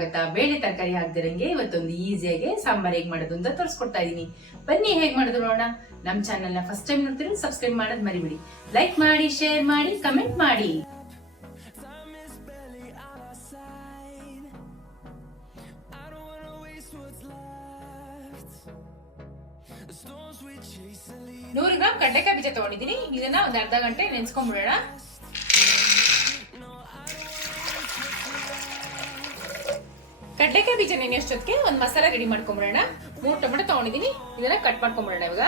ಸ್ವಾಗತ. ಬೇಳೆ ತರಕಾರಿ ಹಾಕ್ದಿರಂಗೆ ಇವತ್ತೊಂದು ಈಸಿಯಾಗಿ ಸಾಂಬಾರ್ ಹೇಗ್ ಮಾಡೋದು ಅಂತ ತೋರಿಸ್ಕೊಡ್ತಾ ಇದೀನಿ. ಬನ್ನಿ ಹೇಗ್ ಮಾಡೋದು ನೋಡೋಣ. ನಮ್ ಚಾನೆಲ್ ನ ಫಸ್ಟ್ ಟೈಮ್ ನೋಡ್ತೀರಿ ಸಬ್ಸ್ಕ್ರೈಬ್ ಮಾಡೋದ್ ಮರಿಬೇಡಿ. ಲೈಕ್ ಮಾಡಿ, ಶೇರ್ ಮಾಡಿ, ಕಮೆಂಟ್ ಮಾಡಿ. ನೂರು ಗ್ರಾಮ್ ಕಡಲೆಕಾಯಿ ಬೀಜ ತಗೊಂಡಿದ್ದೀನಿ. ಇದನ್ನ ಒಂದ್ ಅರ್ಧ ಗಂಟೆ ನೆನ್ಸ್ಕೊಂಡ್ಬಿಡೋಣ. ಕಡಲೆಕಾಯಿ ಬೀಜ ನೆನೆಯೋಷ್ಟೊತ್ತಿಗೆ ಒಂದ್ ಮಸಾಲ ರೆಡಿ ಮಾಡ್ಕೊಂಡ್ಬಿಡೋಣ. 3 ಟೊಮೆಟೊ ತಗೊಂಡಿದ್ದೀನಿ. ಇದನ್ನ ಕಟ್ ಮಾಡ್ಕೊಂಡ್ಬಿಡೋಣ. ಇವಾಗ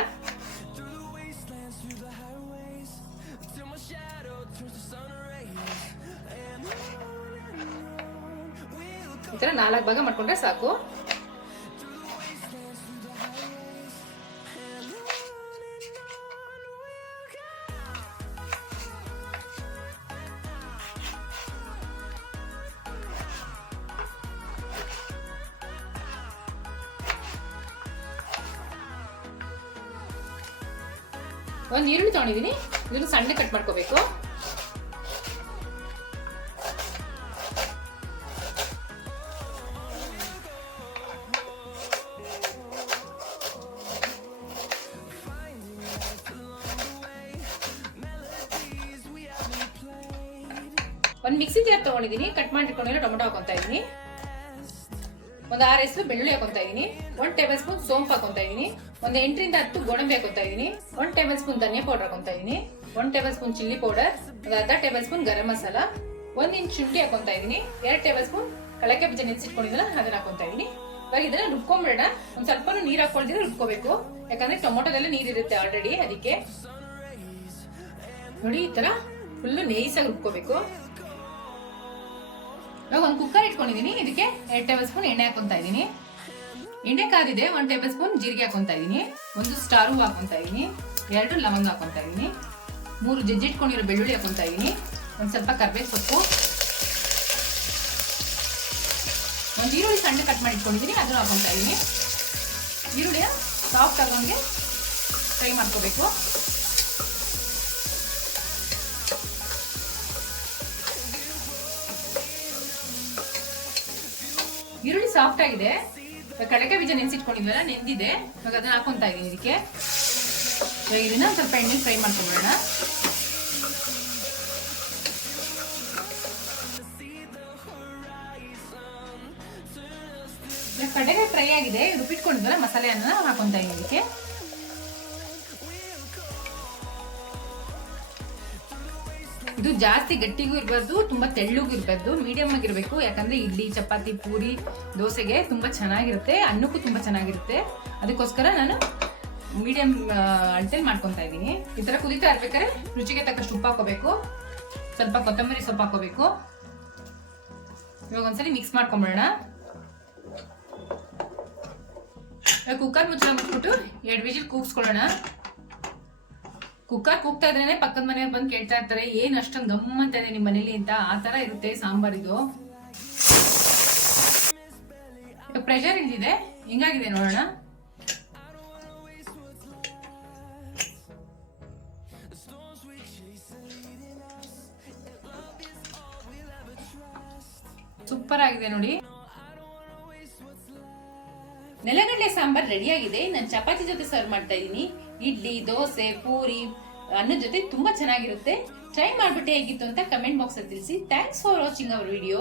ಈ ತರ 4 ಭಾಗ ಮಾಡ್ಕೊಂಡ್ರೆ ಸಾಕು. ಒಂದು ಈರುಳ್ಳಿ ತಗೊಂಡಿದ್ದೀನಿ. ಇದನ್ನು ಸಣ್ಣ ಕಟ್ ಮಾಡ್ಕೋಬೇಕು. ಒಂದು ಮಿಕ್ಸಿ ಜಾರ್ ತಗೊಂಡಿದ್ದೀನಿ. ಕಟ್ ಮಾಡಿಟ್ಕೊಂಡಿರೋ ಟೊಮೆಟೊ ಹಾಕೊಂತಾ ಇದೀನಿ. ಒಂದು 6 ಹೆಸರು ಬೆಳ್ಳುಳ್ಳಿ ಹಾಕೊಂತಾ ಇದೀನಿ. 1 ಟೇಬಲ್ ಸ್ಪೂನ್ ಸೋಂಪು ಹಾಕೊಂತಾ ಇದೀನಿ. ಒಂದು 8 ರಿಂದ 10 ಗೋಡಂಬಿ ಹಾಕೊಂತಾ ಇದೀನಿ. 1 ಟೇಬಲ್ ಸ್ಪೂನ್ ಧನಿಯಾ ಪೌಡರ್ ಹಾಕೊಂತಾ ಇದೀನಿ. 1 ಟೇಬಲ್ ಸ್ಪೂನ್ ಚಿಲ್ಲಿ ಪೌಡರ್, ಒಂದು ಅರ್ಧ table spoon garam masala, 1 inch ಶುಂಠಿ ಹಾಕೊಂತಾ ಇದೀನಿ. 2 ಟೇಬಲ್ ಸ್ಪೂನ್ ಕಡಲೆಕಾಯಿ ಬೀಜ ನೆನೆಸಿಟ್ಕೊಂಡಿದ್ದಲ್ಲ ಅದನ್ನ ಹಾಕೊಂತಾ ಇದೀನಿ. ಇವಾಗ ಇದನ್ನ ರುಬ್ಕೊಂಡ್ಬಿಡೋಣ. ಒಂದ್ ಸ್ವಲ್ಪ ನೀರು ಹಾಕೊಳ್ದಿದ್ರೆ ರುಬ್ಕೋಬೇಕು, ಯಾಕಂದ್ರೆ ಟೊಮೊಟೊದಲ್ಲೇ ನೀರಿರುತ್ತೆ ಆಲ್ರೆಡಿ. ಅದಕ್ಕೆ ನೋಡಿ ಈ ತರ ಫುಲ್ ನೈಸಾಗಿ ರುಬ್ಕೋಬೇಕು. ಇವಾಗ ಒಂದು ಕುಕ್ಕರ್ ಇಟ್ಕೊಂಡಿದೀನಿ. ಇದಕ್ಕೆ 2 ಟೇಬಲ್ ಸ್ಪೂನ್ ಎಣ್ಣೆ ಹಾಕೊಂತಾ ಇದೀನಿ. ಎಣ್ಣೆ ಕಾದಿದೆ. 1 ಟೇಬಲ್ ಸ್ಪೂನ್ ಜೀರಿಗೆ ಹಾಕೊಂತಾ ಇದೀನಿ. 1 ಸ್ಟಾರ್ ಹೂವು ಹಾಕೊಂತಾ ಇದೀನಿ. 2 ಲವಂಗ ಹಾಕೊಂತಾ ಇದೀನಿ. 3 ಜಜ್ಜಿಟ್ಕೊಂಡಿರೋ ಬೆಳ್ಳುಳ್ಳಿ ಹಾಕೊಂತಾ ಇದೀನಿ. ಒಂದ್ ಸ್ವಲ್ಪ ಕರ್ಬೇವು ಸೊಪ್ಪು, ಒಂದು ಈರುಳ್ಳಿ ಸಣ್ಣ ಕಟ್ ಮಾಡಿ ಇಟ್ಕೊಂಡಿದೀನಿ, ಅದನ್ನು ಹಾಕೊಂತಾ ಇದೀನಿ. ಈರುಳ್ಳಿಯ ಸಾಫ್ಟ್ ಆಗೋಂಗೆ ಫ್ರೈ ಮಾಡ್ಕೋಬೇಕು. ಈರುಳ್ಳಿ ಸಾಫ್ಟ್ ಆಗಿದೆ. ಕಡಲೆಕಾಯಿ ಬೀಜ ನೆನೆಸಿಟ್ಕೊಂಡಿದ್ವಲ್ಲ, ನೆಂದಿದೆ. ಇವಾಗ ಅದನ್ನ ಹಾಕೊಂತಾ ಇದೀನಿ ಇದಕ್ಕೆ. ಇದನ್ನ ಸ್ವಲ್ಪ ಎಣ್ಣೆ ಫ್ರೈ ಮಾಡ್ಕೊಂಡ್ಬಿಡೋಣ. ಕಡಲೆಕಾಯಿ ಫ್ರೈ ಆಗಿದೆ. ರುಬ್ಬಿಟ್ಕೊಂಡಿದ್ವಲ್ಲ ಮಸಾಲೆಯನ್ನ ಹಾಕೊಂತಾ ಇದೀನಿ ಇದಕ್ಕೆ. ಇದು ಜಾಸ್ತಿ ಗಟ್ಟಿಗೂ ಇರಬಾರ್ದು, ತುಂಬಾ ತೆಳ್ಳಗೂ ಇರಬಾರ್ದು, ಮೀಡಿಯಂ ಆಗಿರ್ಬೇಕು. ಯಾಕಂದ್ರೆ ಇಡ್ಲಿ, ಚಪಾತಿ, ಪೂರಿ, ದೋಸೆಗೆ ತುಂಬಾ ಚೆನ್ನಾಗಿರುತ್ತೆ, ಅನ್ನಕ್ಕೂ ತುಂಬಾ ಚೆನ್ನಾಗಿರುತ್ತೆ. ಅದಕ್ಕೋಸ್ಕರ ನಾನು ಮೀಡಿಯಂ ಅಳತೆಯಲ್ಲಿ ಮಾಡ್ಕೊಂತಾ ಇದ್ದೀನಿ. ಈ ತರ ಕುದಿತಾ ಇರ್ಬೇಕಾದ್ರೆ ರುಚಿಗೆ ತಕ್ಕಷ್ಟು ಉಪ್ಪು ಹಾಕೋಬೇಕು, ಸ್ವಲ್ಪ ಕೊತ್ತಂಬರಿ ಸೊಪ್ಪು ಹಾಕೋಬೇಕು. ಇವಾಗ ಒಂದ್ಸಲಿ ಮಿಕ್ಸ್ ಮಾಡ್ಕೊಂಬಿಡೋಣ. ಕುಕ್ಕರ್ ಮುಚ್ಚಳ ಮುಚ್ಬಿಟ್ಟು 2 ವಿಜಿಲ್ ಕೂಗಿಸ್ಕೊಳ್ಳೋಣ. ಕುಕ್ಕರ್ ಕೂಗ್ತಾ ಇದ್ರೇನೆ ಪಕ್ಕದ ಮನೆಯವ್ರು ಬಂದು ಕೇಳ್ತಾ ಇರ್ತಾರೆ, ಏನ್ ಅಷ್ಟೊಂದು ಗಮ್ಮಂತ ಇದೆ ನಿಮ್ ಮನೇಲಿ ಅಂತ. ಆ ತರ ಇರುತ್ತೆ ಸಾಂಬಾರ್ ಇದು. ಪ್ರೆಷರ್ ಇಳಿದಿದೆ, ಹಿಂಗಾಗಿದೆ ನೋಡೋಣ. ಸೂಪರ್ ಆಗಿದೆ ನೋಡಿ. ನೆಲಗಡಲೆ ಸಾಂಬಾರ್ ರೆಡಿ ಆಗಿದೆ. ನಾನು ಚಪಾತಿ ಜೊತೆ ಸರ್ವ್ ಮಾಡ್ತಾ ಇದ್ದೀನಿ. ಇಡ್ಲಿ, ದೋಸೆ, ಪೂರಿ, ಅನ್ನದ ಜೊತೆ ತುಂಬಾ ಚೆನ್ನಾಗಿರುತ್ತೆ. ಟ್ರೈ ಮಾಡ್ಬಿಟ್ಟೆ ಹೇಗಿತ್ತು ಅಂತ ಕಮೆಂಟ್ ಬಾಕ್ಸ್ ಅಲ್ಲಿ ತಿಳಿಸಿ. Thanks for watching our video.